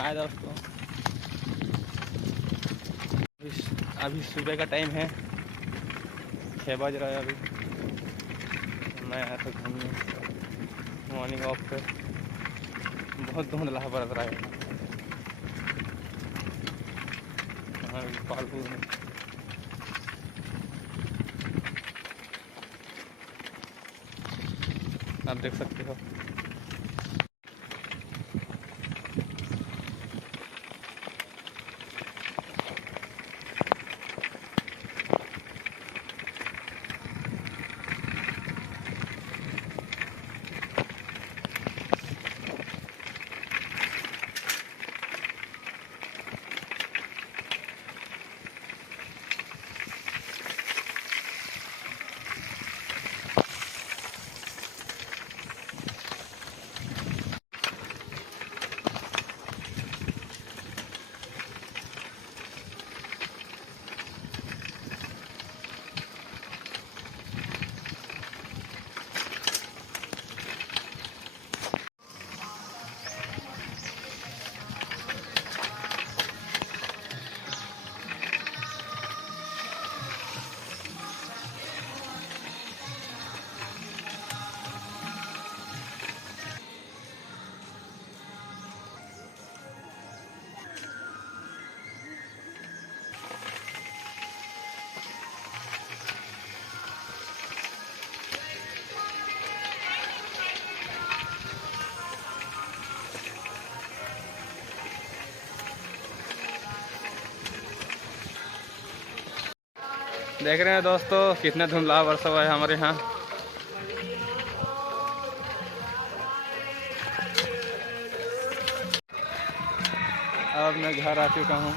हाय दोस्तों, अभी सुबह का टाइम है, 6 बज रहा है। अभी मैं आया था घूमने मॉर्निंग वॉक पे। बहुत धुंधला बरस रहा है हाँ, पालपुर में। आप देख सकते हो। देख रहे हैं दोस्तों कितने धुंधला बरसा हुआ है हमारे यहाँ। अब मैं घर आ चुका हूँ।